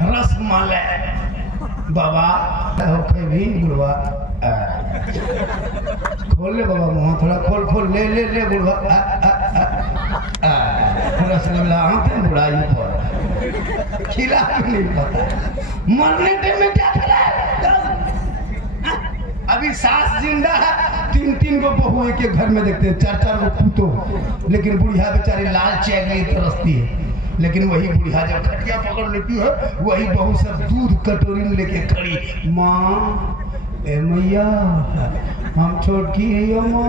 रसमलाई बाबा okay भी बुढ़वा खोल ले बाबा मुँह थोड़ा खोल खोल ले ले ले बुढ़वा रसगुल्ला आते बुढ़ाई पर खिला नहीं पता मरने टाइम में क्या करा अभी सास जिंदा है, तीन तीन को बहू एक एक घर में देखते हैं, चार चार को पूतो, लेकिन बुढ़िया बेचारी लाल चेगली तरसती है। लेकिन वही बुढ़िया जब खटिया पकड़ लेती है, वही बहू सब दूध कटोरी में लेके खड़ी, माँ ए मैया हम छोटकी है यो माँ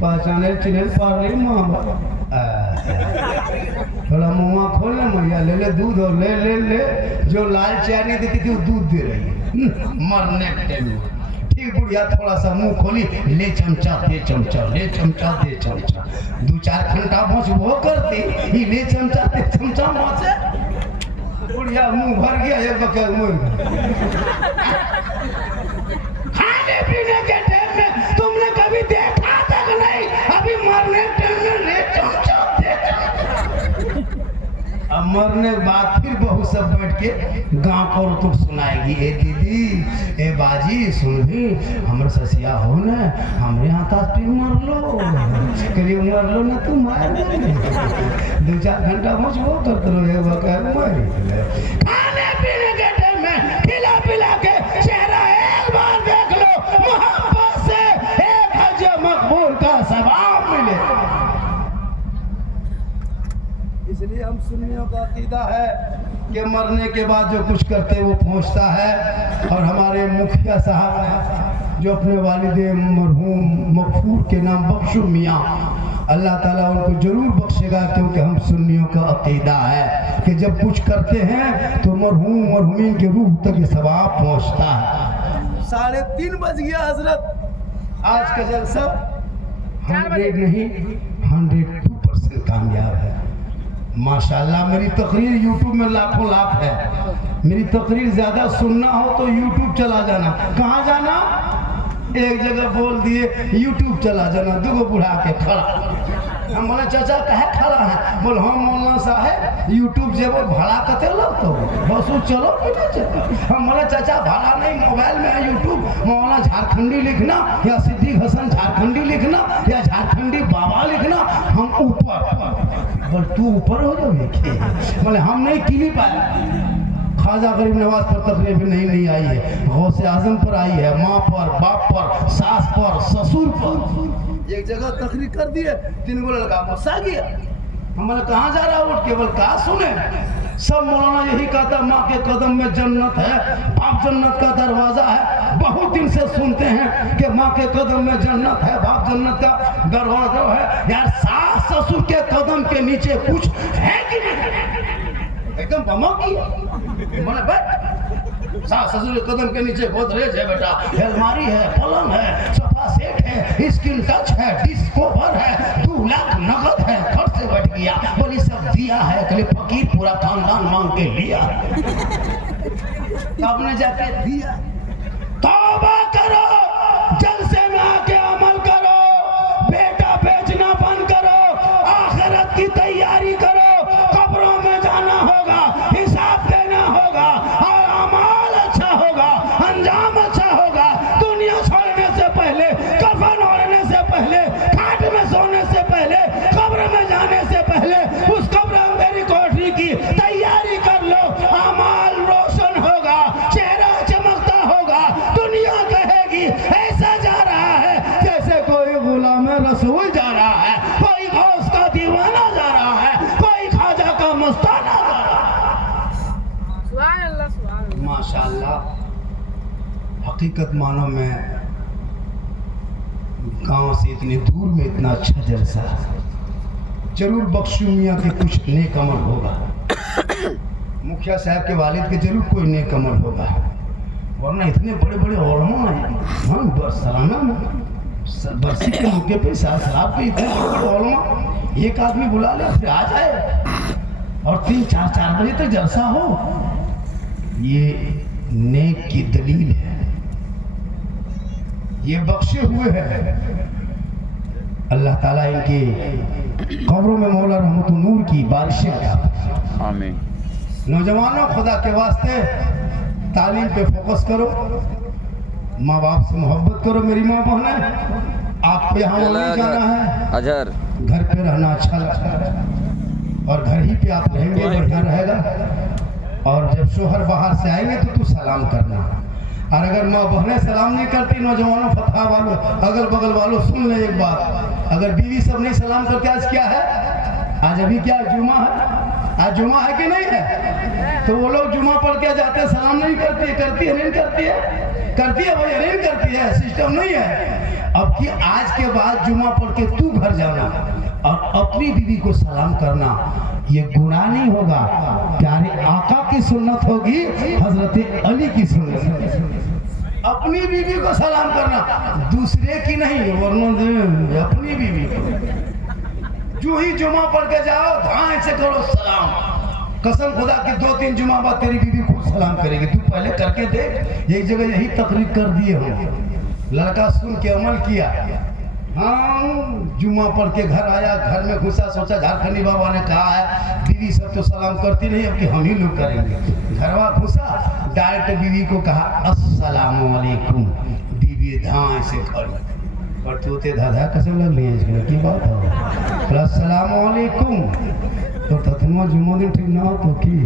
पहचाने चिन्ह पार रही माँ थोड़ा मुँह खोल ले मैया ले ले दूध और ले ले ले जो लाल चाय नहीं देती थी वो दूध दे रही है मरने टाइम ठीक बुढ़िया थोड़ा सा मुंह खोली ले चमचा दे चमचा ले चमचा दे चमचा 2-4 घंटा पहुँच वो करती ही ले चमचा दे चमचा पहुँचे बुढ़िया मुंह भर गया एक बकर मुर्ग खाने पीने के टाइम में तुमने कभी देखा तक नहीं अभी मरने टाइम में ले चमचा दे अब मरने के बाद फिर बहू सब बैठ के गाँव को तुम सुनाएगी ए दीदी ए बाजी सुन भी हमारे ससिया हो न हमारे यहाँ था तुम मर लो कभी मर लो ना तुम मार 2-4 घंटा मुझ वो करते रहो खाने पीने के टाइम में खिला पिला के चेहरा एक बार देख लो मोहब्बत से एक हज मकबूल का सवाब मिले। इसलिए हम सुन्नियों का अकीदा है कि मरने के बाद जो कुछ करते वो पहुंचता है। और हमारे मुखिया साहब जो अपने वालिदे मरहूम मगफूर के नाम बख्शू मियाँ, अल्लाह ताला उनको जरूर बख्शेगा, क्योंकि हम सुन्नियों का अकीदा है कि जब कुछ करते हैं तो मरहूम मरहूमीन के रूह तक ये सवाब पहुंचता है। 3:30 बज गया हजरत, आज का जलसा 100 नहीं 102% कामयाब है माशाल्लाह। मेरी तकरीर यूट्यूब में लाखों लाख है। मेरी तकरीर ज्यादा सुनना हो तो यूट्यूब चला जाना। कहाँ जाना? एक जगह बोल दिए यूट्यूब चला जाना, दुगो बुढ़ा के खड़ा। हम बोले चाचा कहे खड़ा है? बोल हम मौलाना साहब यूट्यूब जेब भाड़ा कते लगता बस चलो कि नहीं चलो। हम बोले चाचा भाड़ा नहीं, मोबाइल में है यूट्यूब, मौलाना झारखंडी लिखना या सिद्दीक हसन झारखंडी लिखना या झारखंडी बाबा लिखना, हम ऊपर। बोल तू ऊपर हो जाओगे? बोले हम नहीं किली पाए। ख्वाजा गरीब नवाज पर तकरीर नहीं आई है, गौसे आजम पर आई है, माँ पर, बाप पर, सास पर, ससुर पर। एक जगह तकरीर कर दिए, 3 गो लड़का गुस्सा गया। हमारे कहाँ जा रहा है? उठ के बोल कहा सुने सब मौलाना यही कहता माँ के कदम में जन्नत है, बाप जन्नत का दरवाजा है। बहुत दिन से सुनते हैं कि माँ के कदम में जन्नत है, बाप जन्नत का दरवाजा है। यार सास ससुर के कदम के नीचे कुछ है कि नहीं? एकदम बमक की सास ससुर के कदम के नीचे गोदरेज है बेटा, अलमारी है, पलंग है, सोफा सेट है, स्क्रीन टच है, डिस्कोवर है, 2 लाख नगद है, खर्च से बैठ गया। बोली सब दिया है, कल फकीर पूरा खानदान मांग के लिया। तब ने जाके दिया। तौबा करो, जलसे में आके अमल करो, बेटा बेचना बंद करो, आखिरत की तैयारी करो। कब्रों में जाना होगा, हिसाब देना होगा, और अमाल अच्छा होगा, अंजाम अच्छा होगा। दुनिया छोड़ने से पहले, कफन ओढ़ने से पहले, खाट में सोने से पहले, कब्र में जाने से पहले उस कब्र मेरी कोठरी की तैयारी कर लो। अमाल रोशन होगा, चेहरा चमकता होगा, दुनिया कहेगी ऐसा जा रहा है जैसे कोई गुलाम रसूल जा रहा है, कोई गौस का दीवाना जा रहा है, कोई ख्वाजा का मस्ताना जा रहा है। माशाल्लाह हकीकत मानो मैं गांव से इतनी दूर में इतना अच्छा जलसा, जरूर बख्शू मियाँ के कुछ नेक अमल होगा, मुखिया साहब के वालिद के जरूर कोई नेक अमल होगा, वरना इतने बड़े बड़े औलमा सालाना बरसी के मौके पे शराब पे इतने बड़े बड़े औलमा, एक आदमी बुला ले फिर आ जाए और 3-4 बजे तक जलसा हो, ये नेक की दलील है, ये बख्शे हुए हैं। अल्लाह ताला इनके कब्रों में मौला रहमत नूर की बारिशें। आमीन। नौजवानों, खुदा के वास्ते तालीम पे फोकस करो, माँ बाप से मोहब्बत करो। मेरी माँ बहन है, आपको यहाँ नहीं जाना है, अजहर घर पे रहना अच्छा लगता है और घर ही पे आप रहेंगे, बढ़िया रहेगा। और जब शोहर बाहर से आएंगे तो तू सलाम करना। और अगर माँ बहनें सलाम नहीं करती, नौजवानों, फतहा वालों, अगल बगल वालों, सुन ले एक बात, अगर बीवी सब नहीं सलाम करती, आज क्या है, आज अभी क्या जुमा है, आज जुमा है कि नहीं है, तो वो लोग जुमा पढ़ के जाते हैं, सलाम नहीं करती है, करती है नहीं करती है, करती है भाई, नहीं करती है, सिस्टम नहीं है। अब कि आज के बाद जुमा पढ़ के तू घर जाना और अपनी बीवी को सलाम करना, ये गुनाह नहीं होगा, प्यारे आका की सुन्नत होगी, हजरत अली की सुन्नत। अपनी बीवी को सलाम करना, दूसरे की नहीं, वरना अपनी बीवी को जो ही जुमा पढ़ के जाओ, ध्यान से करो सलाम। कसम खुदा की 2-3 जुमा बाद तेरी बीवी खुद सलाम करेगी, तू पहले करके देख। एक जगह यही तकरीर कर दिए हो, लड़का सुन के अमल किया, हाँ जुमा पढ़ के घर आया, घर में घुसा, सोचा झारखंडी बाबा ने कहा है बीवी सब तो सलाम करती नहीं, अब कि हम ही लोग करेंगे। घरवा घुसा, डायरेक्ट बीवी को कहा अस्सलाम वालेकुम। बीवी धाए से खड़ी, पर तोते दादा कैसे लग लिए इसमें की बात है, अस्सलाम वालेकुम। तो तथमा जुम्मा दिन ठीक ना हो तो की,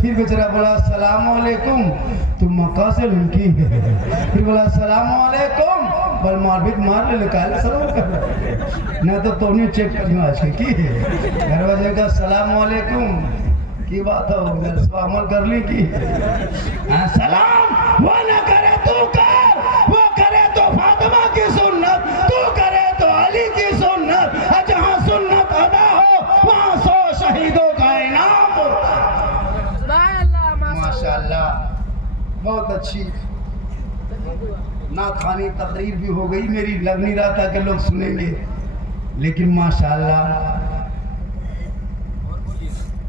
फिर बेचारा बोला अस्सलाम वालेकुम, तुम मक्का से लुकी, फिर बोला अस्सलाम वालेकुम, बल मार ले काल सलाम कर ना, तो तोने चेक करना आज की घर वाले का अस्सलाम वालेकुम की बात हो, अमल कर ली की सलाम वो ना करे तू कर, वो करे तो फातिमा की सुन्नत, तू करे तो अली की सुन्नत, जहाँ सुन्नत अदा हो वहाँ 100 शहीदों का इनाम। माशाअल्लाह, बहुत अच्छी नात खानी तकरीर भी हो गई मेरी, लग नहीं रहा था कि लोग सुनेंगे, लेकिन माशाअल्लाह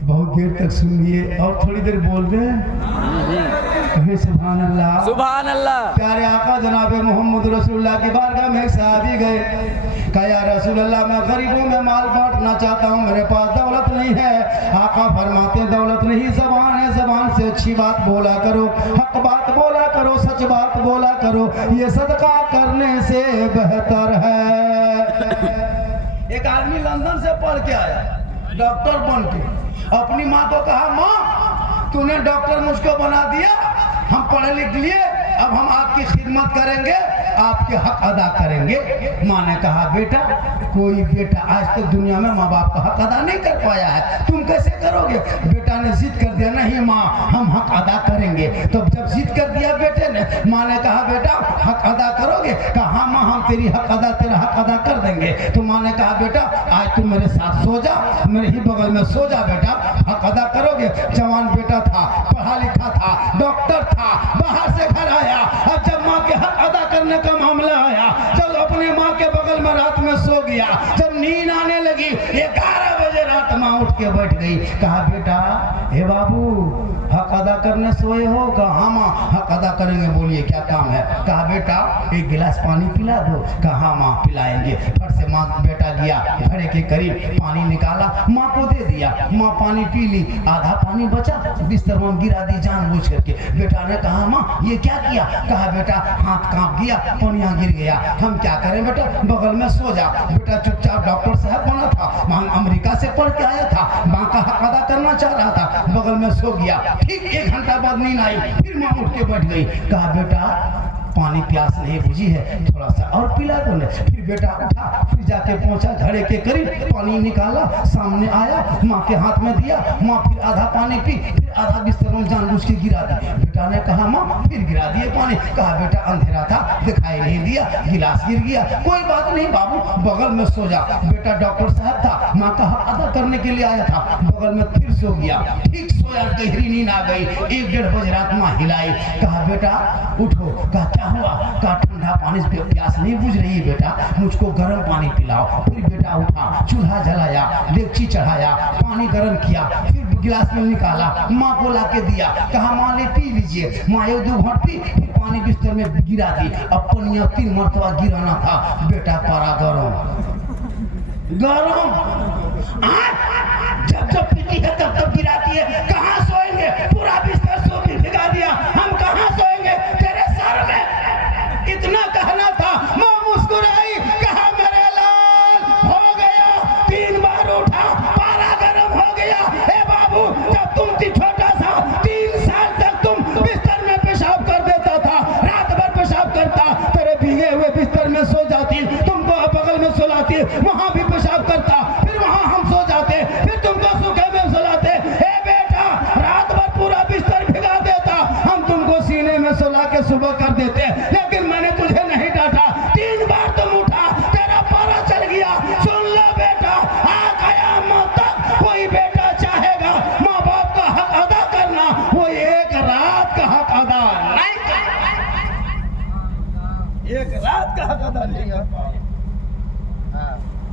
बहुत देर तक सुन लिए। और थोड़ी देर बोल दे, कहें सुभान अल्लाह, सुभान अल्लाह। प्यारे आका जनाब मोहम्मद रसूलुल्लाह की बारगाह में एक सहाबी गए, कहा या रसूल अल्लाह, मैं गरीबों में माल बांटना चाहता हूँ, मेरे पास दौलत नहीं है। आका फरमाते दौलत नहीं ज़बान है, ज़बान से अच्छी बात बोला करो, हक बात बोला करो, सच बात बोला करो, ये सदका करने से बेहतर है। एक आदमी लंदन से पढ़ के आया, डॉक्टर बन के, अपनी माँ को कहा माँ तूने डॉक्टर मुझको बना दिया, हम पढ़े लिख लिए, अब हम आपकी खिदमत करेंगे, आपके हक अदा करेंगे। माँ ने कहा बेटा, कोई बेटा आज तक दुनिया में माँ बाप का हक अदा नहीं कर पाया है, तुम कैसे करोगे। बेटा ने जिद कर दिया, नहीं माँ हम हक अदा करेंगे। तो जब जिद कर दिया बेटे ने, माँ ने कहा बेटा हक अदा करोगे, कहा हाँ माँ हम तेरा हक अदा कर देंगे। तो माँ ने कहा बेटा आज तुम मेरे साथ सो जा, मेरे ही बगल में सो जा बेटा, हक अदा करोगे। जवान बेटा था, पढ़ा लिखा था, डॉक्टर था, बाहर से घर आया, अब जब माँ के हक अदा करने का मामला आया, जब अपने माँ के बगल में रात में सो गया, जब नींद आने लगी 11 बजे रात माँ उठ के बैठ गई, कहा बेटा हे बाबू हक अदा करने सोए हो, कहा हाँ माँ हक अदा करेंगे, बोलिए क्या काम है। कहा बेटा एक गिलास पानी पिला दो, कहा हाँ माँ पिलाएंगे। फट से माँ बेटा गया, घड़े के करीब पानी निकाला, माँ को दे दिया, माँ पानी पी ली, आधा पानी बचा, बिस्तर में गिरा दी जानबूझ करके। बेटा ने कहा माँ ये क्या किया, कहा बेटा हाथ कांप गया, पनिया गिर गया, हम क्या करें बेटा, बगल में सो जा। बेटा चुपचाप डॉक्टर साहब बना था, माँ अमेरिका से पढ़ के आया था, माँ का हक अदा करना चाह रहा था, बगल में सो गया। ठीक 1 घंटा बाद नींद आई, फिर माँ उठ के बैठ गई, कहा बेटा पानी प्यास नहीं बुझी है, थोड़ा सा और पिला दो ने। फिर बेटा उठा, फिर जाके पहुंचा घड़े के करीब, पानी निकाला, सामने आया, माँ के हाथ में दिया, माँ फिर आधा पानी पी, फिर आधा बिस्तर में जानबूझ के गिरा दी। बेटा ने कहा माँ फिर गिरा दिए पानी, कहा बेटा अंधेरा था दिखाई नहीं दिया, गिलास गिर गया, कोई बात नहीं बाबू बगल में सो जा। बेटा डॉक्टर साहब था, माँ का हक अदा करने के लिए आया था, बगल में फिर सो गया। ठीक सोया, गहरी नींद आ गई, 1-1.5 बजे रात माँ हिलाई, कहा बेटा उठो, कहा क्या हुआ, कहा ठंडा पानी से प्यास नहीं बुझ रही है बेटा, मुझको गर्म पानी पिलाओ। फिर बेटा उठा, चूल्हा जलाया, डेगची चढ़ाया, पानी गर्म किया, फिर गिलास में निकाला, माँ को ला के दिया, कहा माँ ने पी लीजिए। माँ 1-2 घंट पी, फिर पानी बिस्तर में गिरा दी। अब पनिया 3 मरतबा गिराना था, बेटा पारा गरम जब जब पीती है तब तब गिराती है, कहाँ सोएंगे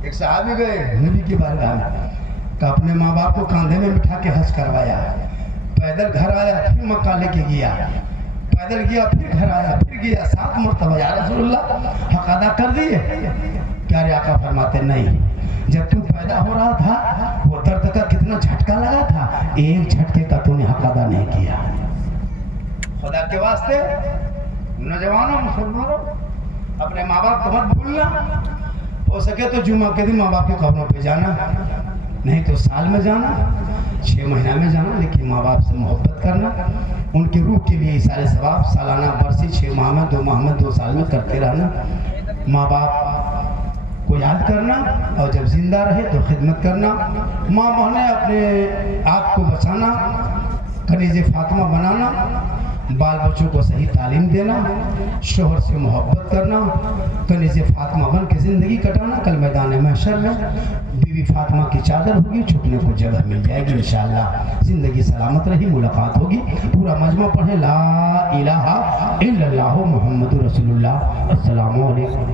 एक साहब गए नबी की बारगाह में, तो अपने माँ बाप को कांधे में बिठा के हज करवाया, पैदल घर आया, फिर मक्का लेके गया, पैदल गया, फिर घर आया, फिर गया, 7 मरतबा या रसूलुल्लाह हक अदा कर दिए। प्यारे आका फरमाते नहीं, जब तू पैदा हो रहा था वो दर्द का कितना झटका लगा था, एक झटके का तूने हक अदा नहीं किया। खुदा के वास्ते नौजवानों मुसलमानों अपने माँ बाप को मत भूलना। हो सके तो जुम्मा के दिन माँ बाप के कब्रों पे जाना, नहीं तो साल में जाना, 6 महीना में जाना, लेकिन माँ बाप से मोहब्बत करना, उनके रूह के लिए सारे सवाब सालाना बरसी 6 माह में, 2 माह में, 2 साल में करते रहना। माँ बाप को याद करना और जब जिंदा रहे तो खिदमत करना। माँ बहने अपने आप को बचाना, कनीज़े फातिमा बनाना, बाल बच्चों को सही तालीम देना, शोहर से मोहब्बत करना, कनीज़े फातिमा बन के ज़िंदगी कटाना। कल मैदान महशर में बीवी फातिमा की चादर होगी, छुपने को जगह मिल जाएगी इंशाअल्लाह। ज़िंदगी सलामत रही, मुलाकात होगी। पूरा मजमा पढ़े ला इलाहा इल्लल्लाह मुहम्मदुर रसूलुल्लाह। अस्सलामु अलैकुम।